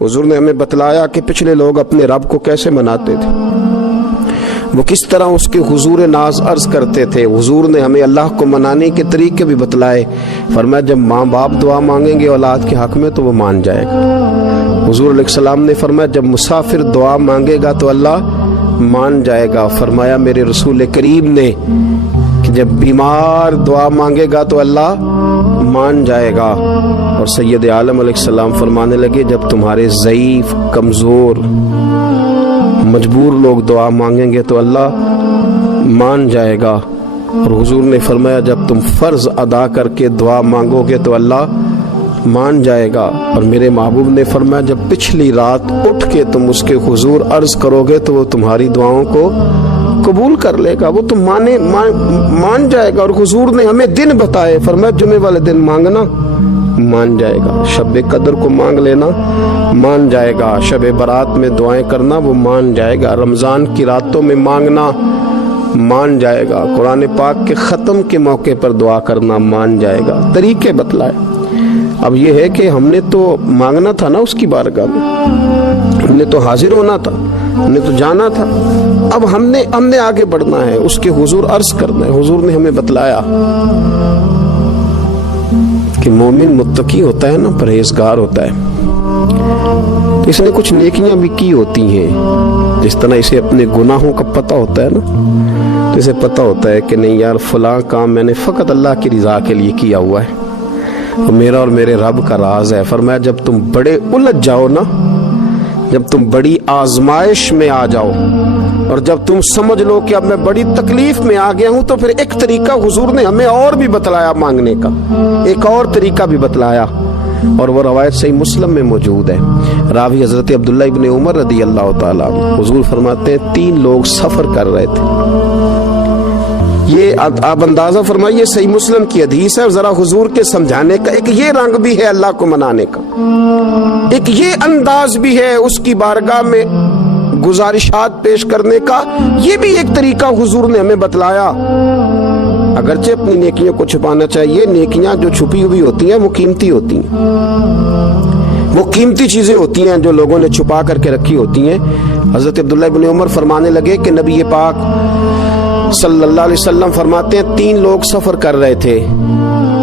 हुजूर ने हमें बतलाया कि पिछले लोग अपने रब को कैसे मनाते थे, वो किस तरह उसके हुजूर नाज अर्ज करते थे। हुजूर ने हमें अल्लाह को मनाने के तरीके भी बतलाए। फरमाया जब माँ बाप दुआ मांगेंगे औलाद के हक में तो वो मान जाएगा। हुजूर अलैहिस्सलाम ने फरमाया जब मुसाफिर दुआ मांगेगा तो अल्लाह मान जाएगा। फरमाया मेरे रसूल करीम ने कि जब बीमार दुआ मांगेगा तो अल्लाह मान जाएगा। और सैयद आलम अलैहिस्सलाम फरमाने लगे जब तुम्हारे ज़ईफ, कमज़ोर, मजबूर लोग दुआ मांगेंगे तो अल्लाह मान जाएगा। और हुजूर ने फरमाया जब तुम फ़र्ज़ अदा करके दुआ मांगोगे तो अल्लाह मान जाएगा। और मेरे महबूब ने फरमाया जब पिछली रात उठ के तुम उसके हुजूर अर्ज़ करोगे तो वो तुम्हारी दुआओं को कबूल कर लेगा, वो तो मान जाएगा। और हुजूर ने हमें दिन बताए, फरमाया जुमे वाले दिन मांगना मान जाएगा, शब कदर को मांग लेना मान जाएगा, शब बारात में दुआएं करना वो मान जाएगा, रमज़ान की रातों में मांगना मान जाएगा, कुरान पाक के ख़त्म के मौके पर दुआ करना मान जाएगा। तरीके बतलाए। अब ये है कि हमने तो मांगना था ना उसकी बारगाह में, हमने तो हाजिर होना था, हमने तो जाना था। अब हमने आगे बढ़ना है, उसके हुजूर अर्ज करना है। हुजूर ने हमें बतलाया कि मोमिन मुत्तकी होता है ना, परहेजगार होता है, तो इसने कुछ नेकियां भी की होती हैं। जिस तरह इसे अपने गुनाहों का पता होता है ना, तो इसे पता होता है कि नहीं यार फलां काम मैंने फ़कत अल्लाह की रज़ा के लिए किया हुआ है, तो मेरा और मेरे रब का राज है। फरमाया जब तुम बड़े उलझ जाओ ना, जब तुम बड़ी आजमाइश में आ जाओ और जब तुम समझ लो कि अब मैं बड़ी तकलीफ में आ गया हूं, तो फिर एक तरीका हुजूर ने हमें और भी बतलाया मांगने का, एक और तरीका भी बतलाया। और वो रवायत सही मुस्लिम में मौजूद है। रावी हजरत अब्दुल्ला इब्न उमर रदी अल्लाह ताला हुजूर फरमाते हैं 3 लोग सफर कर रहे थे। ये आप अंदाजा फरमाइए, सही मुस्लिम की हदीस है। और जरा हुजूर के समझाने का एक ये रंग भी है अल्लाह को मनाने का, एक ये अंदाज भी है उसकी बारगाह में गुजारिशात पेश करने का, ये भी एक तरीका हुजूर ने हमें बतलाया। अगरचे अपनी नेकियों को छुपाना चाहिए, नेकियां जो छुपी हुई होती हैं वो कीमती होती हैं, वो कीमती चीजें होती हैं जो लोगों ने छुपा करके रखी होती हैं। हजरत अब्दुल्ला इब्न उमर फरमाने लगे कि नबी पाक सल्लल्लाहु अलैहि वसल्लम फरमाते हैं 3 लोग सफर कर रहे थे,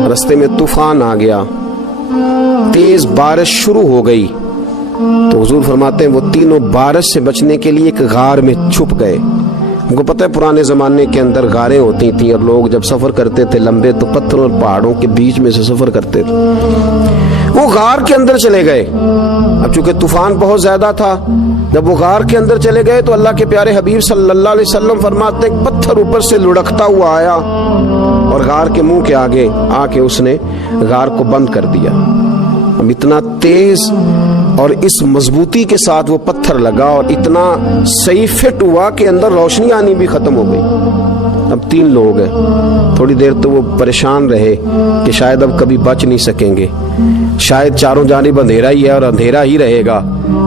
रास्ते में तूफान आ गया, तेज बारिश शुरू हो गई, तो हुजूर फरमाते हैं वो तीनों बारिश से बचने के लिए एक गार में छुप गए। उनको पता है पुराने ज़माने के अंदर गारें होती थी और लोग जब सफ़र करते थे लंबे तो पत्थरों और पहाड़ों के बीच में से सफ़र करते थे। वो गार के अंदर चले गए। अब चूंकि तूफान बहुत ज़्यादा था, जब वो गार के अंदर चले गए तो अल्लाह के प्यारे हबीब सल्लल्लाहु अलैहि वसल्लम फरमाते हैं पत्थर ऊपर से लुढ़कता हुआ आया और गार के मुंह के आगे आके उसने गार को बंद कर दिया। अब इतना तेज और इस मजबूती के साथ वो पत्थर लगा और इतना सही फिट हुआ कि अंदर रोशनी आनी भी खत्म हो गई। अब 3 लोग हैं। थोड़ी देर तो वो परेशान रहे कि शायद अब कभी बच नहीं सकेंगे, शायद चारों जानिब अंधेरा ही है और अंधेरा ही रहेगा,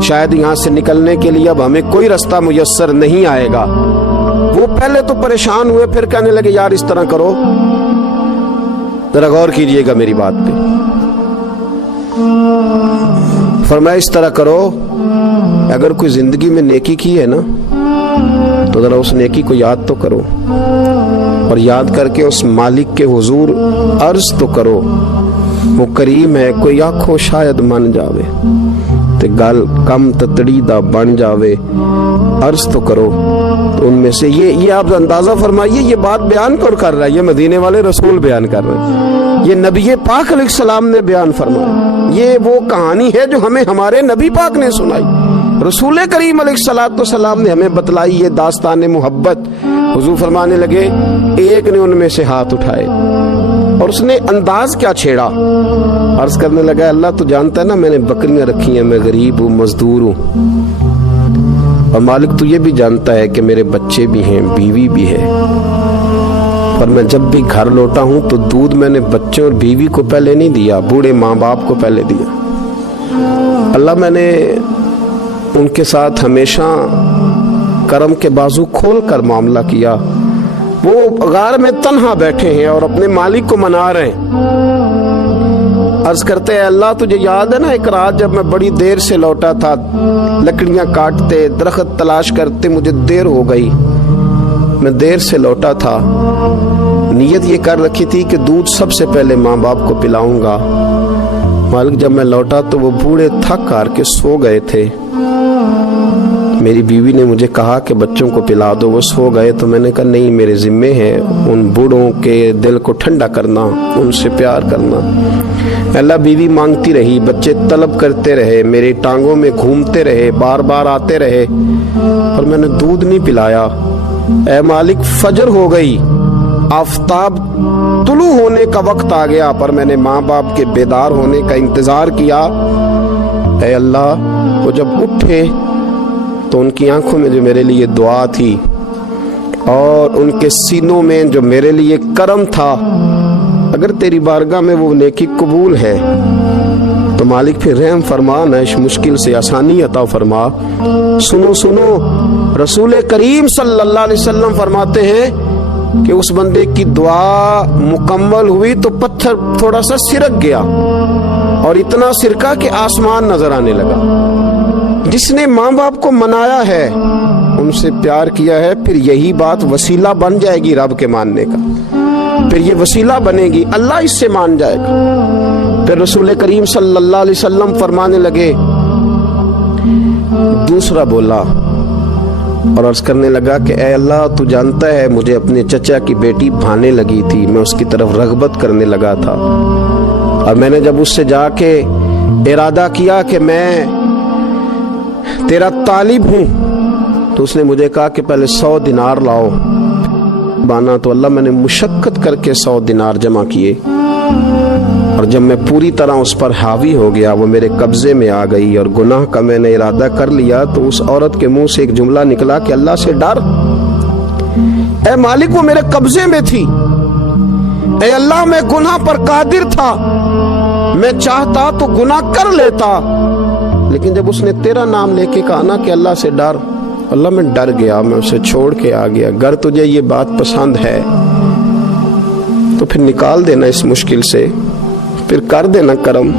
शायद यहाँ से निकलने के लिए अब हमें कोई रास्ता मुयस्सर नहीं आएगा। वो पहले तो परेशान हुए, फिर कहने लगे यार इस तरह करो, जरा गौर कीजिएगा मेरी बात पे। फरमाया इस तरह करो, अगर कोई जिंदगी में नेकी की है ना तो जरा उस नेकी को याद तो करो और याद करके उस मालिक के हुजूर अर्ज तो करो, वो करीम है, कोई आखो शायद मन जावे ते गल कम ततड़ी दा बन जावे, अर्ज तो करो। तो उनमें से ये आप अंदाजा फरमाइए, ये बात बयान कौन कर रहा है? ये मदीने वाले रसूल बयान कर रहे हैं, ये नबी पाक अलैहिस्सलाम ने बयान फरमाया। ये वो कहानी है जो हमें हमारे नबी पाक ने सुनाई, रसूल करीम अलैहिस्सलाम ने हमें बतलाई, ये दास्तान मोहब्बत। हुजूर फरमाने लगे, एक ने उनमें से हाथ उठाए और उसने अंदाज क्या छेड़ा, अर्ज करने लगा अल्लाह तो जानता है ना मैंने बकरियां रखी हैं, मैं गरीब हूँ, मजदूर हूँ, और मालिक तू ये भी जानता है कि मेरे बच्चे भी हैं, बीवी भी है, पर मैं जब भी घर लौटा हूं तो दूध मैंने बच्चों और बीवी को पहले नहीं दिया, बूढ़े माँ बाप को पहले दिया। अल्लाह मैंने उनके साथ हमेशा करम के बाजू खोल कर मामला किया। वो गार में तन्हा बैठे हैं और अपने मालिक को मना रहे हैं। अर्ज करते हैं अल्लाह तुझे याद है ना एक रात जब मैं बड़ी देर से लौटा था, लकड़ियां काटते दरख्त तलाश करते मुझे देर हो गई, मैं देर से लौटा था, नीयत ये कर रखी थी कि दूध सबसे पहले माँ बाप को पिलाऊंगा। मालिक जब मैं लौटा तो वो बूढ़े थक हार के सो गए थे। मेरी बीवी ने मुझे कहा कि बच्चों को पिला दो, वो सो गए। तो मैंने कहा नहीं, मेरे जिम्मे है उन बूढ़ों के दिल को ठंडा करना, उनसे प्यार करना। अल्लाह बीवी मांगती रही, बच्चे तलब करते रहे, मेरी टांगों में घूमते रहे, बार बार आते रहे, और मैंने दूध नहीं पिलाया। ऐ मालिक फजर हो गई, आफताब तुलू होने का वक्त आ गया, पर मैंने माँ बाप के बेदार होने का इंतजार किया। ऐ अल्लाह, वो जब उठे तो उनकी आंखों में जो मेरे लिए दुआ थी और उनके सीनों में जो मेरे लिए करम था, अगर तेरी बारगाह में वो नेकी कबूल है तो मालिक फिर रहम फरमा, न इस मुश्किल से आसानी अता फरमा। सुनो सुनो, रसूल करीम सल्लल्लाहु अलैहि वसल्लम फरमाते हैं कि उस बंदे की दुआ मुकम्मल हुई तो पत्थर थोड़ा सा सिरक गया और इतना सिरका कि आसमान नजर आने लगा। जिसने माँ बाप को मनाया है, उनसे प्यार किया है, फिर यही बात वसीला बन जाएगी रब के मानने का, फिर ये वसीला बनेगी, अल्लाह इससे मान जाएगा। फिर रसूल करीम सल्लल्लाहु अलैहि वसल्लम फरमाने लगे, दूसरा बोला और अर्ज करने लगा कि ऐ अल्लाह, तू जानता है मुझे अपने चचा की बेटी भाने लगी थी, मैं उसकी तरफ रगबत करने लगा था, और मैंने जब उससे जाके इरादा किया कि मैं तेरा तालिब हूँ, तो उसने मुझे कहा कि पहले 100 दिनार लाओ बाना। तो अल्लाह, मैंने मुशक्कत करके 100 दिनार जमा किए, और जब मैं पूरी तरह उस पर हावी हो गया, वो मेरे कब्जे में आ गई और गुनाह का मैंने इरादा कर लिया, तो उस औरत के मुंह से एक जुमला निकला कि अल्लाह से डर। ऐ मालिक, वो मेरे कब्जे में थी। ऐ अल्लाह, मैं गुनाह पर कादिर था, मैं चाहता तो गुनाह कर लेता, लेकिन जब उसने तेरा नाम लेके कहा ना कि अल्लाह से डर, अल्लाह मैं डर गया, मैं उसे छोड़ के आ गया। अगर तुझे ये बात पसंद है तो फिर निकाल देना इस मुश्किल से, फिर कर देना करम।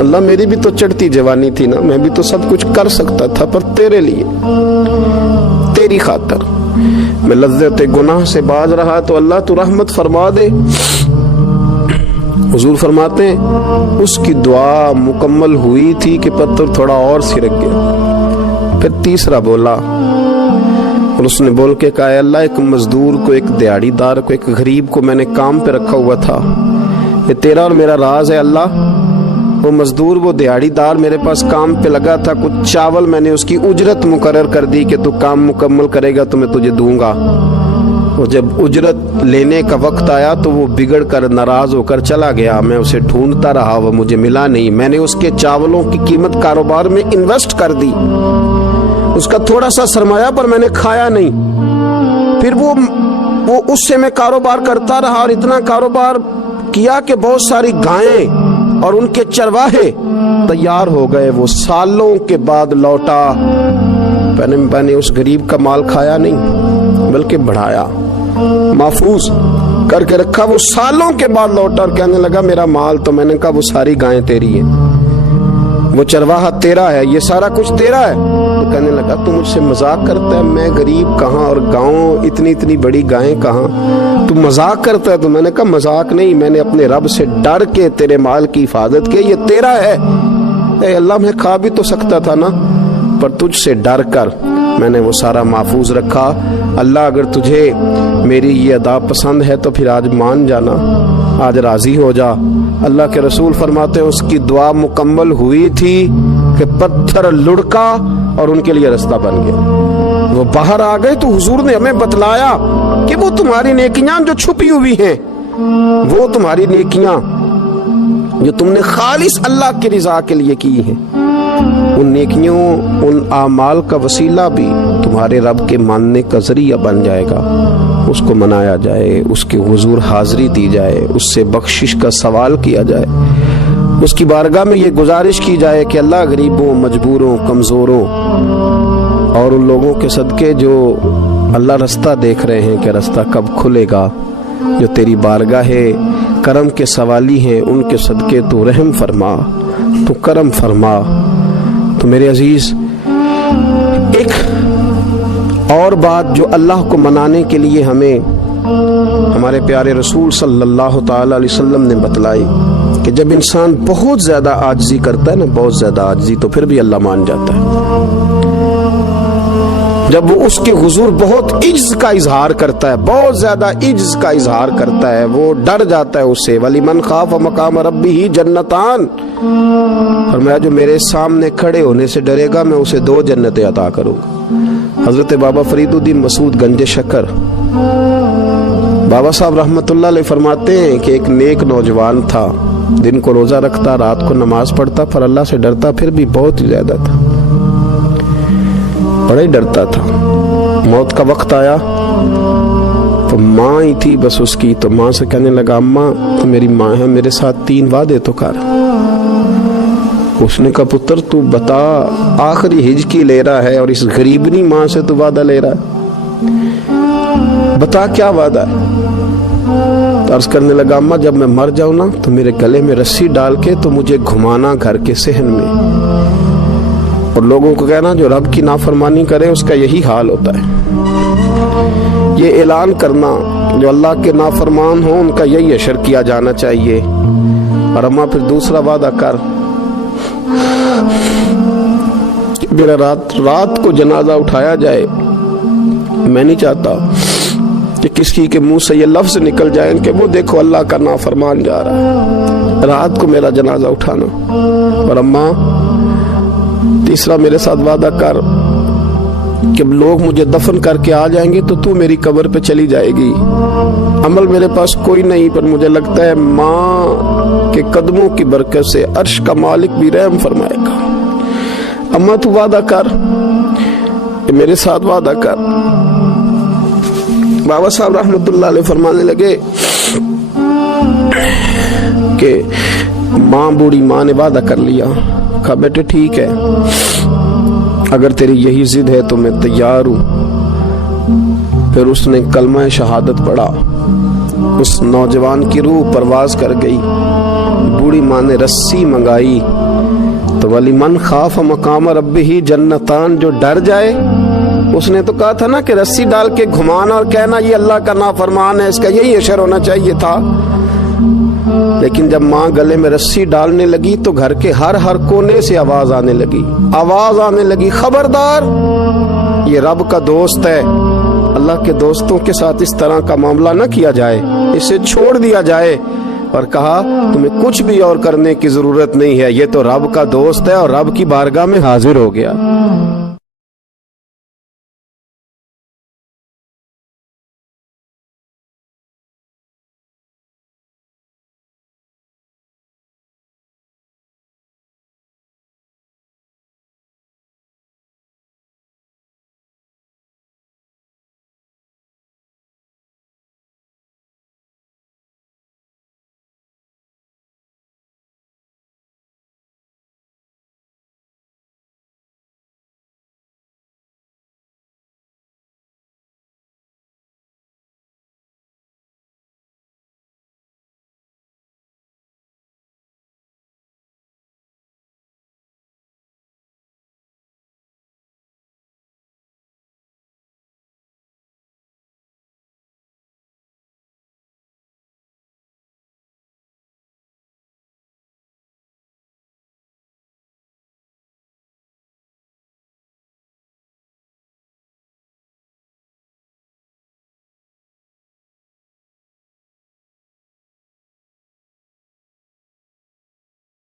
अल्लाह, मेरी भी तो चढ़ती जवानी थी ना, मैं भी तो सब कुछ कर सकता था, पर तेरे लिए, तेरी खातर मैं लज्जत गुनाह से बाज रहा, तो अल्लाह तू रहमत फरमा दे। हुजूर फरमाते हैं उसकी दुआ मुकम्मल हुई थी कि पत्थर थोड़ा और सिरक गया। फिर तीसरा बोला और उसने बोल के कहा, अल्लाह, एक मजदूर को, एक दिहाड़ीदार को, एक गरीब को मैंने काम पे रखा हुआ था, ये तेरा और मेरा राज है अल्लाह। वो मजदूर, वो दिहाड़ीदार मेरे पास काम पे लगा था, कुछ चावल मैंने उसकी उजरत मुकर्रर कर दी कि तू काम मुकम्मल करेगा तो मैं तुझे दूंगा। वो जब उजरत लेने का वक्त आया तो वो बिगड़ कर नाराज होकर चला गया। मैं उसे ढूंढता रहा, वो मुझे मिला नहीं। मैंने उसके चावलों की कीमत कारोबार में इन्वेस्ट कर दी, उसका थोड़ा सा सरमाया, पर मैंने खाया नहीं। फिर वो उससे मैं कारोबार करता रहा और इतना कारोबार किया कि बहुत सारी गायें और उनके चरवाहे तैयार हो गए। वो सालों के बाद लौटा, मैंने उस गरीब का माल खाया नहीं बल्कि बढ़ाया, महफूज करके रखा। वो सालों के बाद लौटा और कहने लगा मेरा माल, तो मैंने कहा वो सारी गायें तेरी हैं, वो चरवाहा तेरा है, ये सारा कुछ तेरा है। तो कहने लगा तू मुझसे मजाक करता है, मैं गरीब कहाँ और गाँव इतनी इतनी बड़ी गायें कहाँ, तू मजाक करता है। तो मैंने कहा मजाक नहीं, मैंने अपने रब से डर के तेरे माल की हिफाजत की, ये तेरा है। ए अल्लाह, मैं खा भी तो सकता था ना, पर तुझसे डर कर मैंने वो सारा महफूज रखा। अल्लाह, अगर तुझे मेरी ये अदा पसंद है तो फिर आज मान जाना, आज राजी हो जा। अल्लाह के रसूल फरमाते हैं उसकी दुआ मुकम्मल हुई थी कि पत्थर लुढ़का और उनके लिए रास्ता बन गया। वो बाहर आ गए तो हुजूर ने हमें बतलाया कि वो तुम्हारी नेकियां जो छुपी हुई हैं, वो तुम्हारी नेकियां जो तुमने खालिस अल्लाह की रिजा के लिए की हैं, उन नेकियों, उन आमाल का वसीला भी तुम्हारे रब के मानने का जरिया बन जाएगा। उसको मनाया जाए, उसके हुजूर हाजिरी दी जाए, उससे बख्शिश का सवाल किया जाए, उसकी बारगाह में ये गुजारिश की जाए कि अल्लाह गरीबों, मजबूरों, कमज़ोरों और उन लोगों के सदके जो अल्लाह रास्ता देख रहे हैं कि रास्ता कब खुलेगा, जो तेरी बारगाह کرم کے سوالی ہیں ان کے صدقے تو رحم فرما، تو کرم فرما۔ تو میرے عزیز، ایک اور بات جو اللہ کو منانے کے لیے ہمیں ہمارے پیارے رسول صلی اللہ تعالی علیہ وسلم نے بتلائی کہ جب انسان بہت زیادہ عاجزی کرتا ہے نا، بہت زیادہ عاجزی، تو پھر بھی اللہ مان جاتا ہے۔ جب وہ اس کے حضور بہت عجز کا اظہار کرتا ہے، بہت زیادہ عجز کا اظہار کرتا ہے، وہ ڈر جاتا ہے اس سے۔ وَلِمَنْ خَافَ مَقَامَ رَبِّهِ جَنَّتَانِ، فرمایا جو میرے سامنے کھڑے ہونے سے ڈرے گا میں اسے 2 جنتیں عطا کروں گا۔ حضرت بابا فرید الدین مسعود گنج شکر بابا صاحب رحمۃ اللہ علیہ فرماتے ہیں کہ ایک نیک نوجوان تھا، دن کو روزہ رکھتا، رات کو نماز پڑھتا، پر اللہ سے ڈرتا پھر بھی بہت ہی زیادہ تھا، بڑا ہی ڈرتا تھا۔ موت کا وقت آیا تو ماں ہی تھی بس اس کی، تو ماں سے کہنے لگا اماں تو میری ماں ہے، میرے ساتھ 3 وعدے تو کر۔ اس نے کہا پتر تو بتا، آخری ہج کی لے رہا ہے اور اس غریبنی ماں سے تو وعدہ لے رہا ہے، بتا کیا وعدہ ہے؟ عرض کرنے لگا اماں جب میں مر جاؤں نا تو میرے گلے میں رسی ڈال کے تو مجھے گھمانا گھر کے صحن میں، اور لوگوں کو کہنا جو رب کی نافرمانی کرے اس کا یہی حال ہوتا ہے۔ یہ اعلان کرنا جو اللہ کے نافرمان ہوں ان کا یہی اشر کیا جانا چاہیے۔ اور اماں پھر دوسرا وعدہ کر، میرا رات کو جنازہ اٹھایا جائے، میں نہیں چاہتا کہ کسی کے منہ سے یہ لفظ نکل جائیں کہ وہ دیکھو اللہ کا نافرمان جا رہا ہے، رات کو میرا جنازہ اٹھانا۔ اور اماں تیسرا میرے ساتھ وعدہ کر کہ لوگ مجھے دفن کر کے آ جائیں گے تو میری قبر پہ چلی جائے گی، عمل میرے پاس کوئی نہیں، پر مجھے لگتا ہے ماں کے قدموں کی برکت سے عرش کا مالک بھی رحم فرمائے گا۔ اماں تو وعدہ کر، میرے ساتھ وعدہ کر۔ بابا صاحب رحمۃ اللہ علیہ فرمانے لگے کہ ماں، بوڑھی ماں نے وعدہ کر لیا۔ کہا بیٹے ٹھیک ہے، اگر تیری یہی ضد ہے تو میں تیار ہوں۔ پھر اس نے کلمہ شہادت پڑھا، اس نوجوان کی روح پرواز کر گئی۔ بوڑھی ماں نے رسی منگائی تو وَلِمَنْ خَافَ مَقَامَ رَبِّهِ جَنَّتَانِ، جو ڈر جائے، اس نے تو کہا تھا نا کہ رسی ڈال کے گھمانا اور کہنا یہ اللہ کا نافرمان ہے، اس کا یہی اشر ہونا چاہیے تھا۔ لیکن جب ماں گلے میں رسی ڈالنے لگی تو گھر کے ہر کونے سے آواز آنے لگی، خبردار یہ رب کا دوست ہے، اللہ کے دوستوں کے ساتھ اس طرح کا معاملہ نہ کیا جائے، اسے چھوڑ دیا جائے۔ اور کہا تمہیں کچھ بھی اور کرنے کی ضرورت نہیں ہے، یہ تو رب کا دوست ہے اور رب کی بارگاہ میں حاضر ہو گیا۔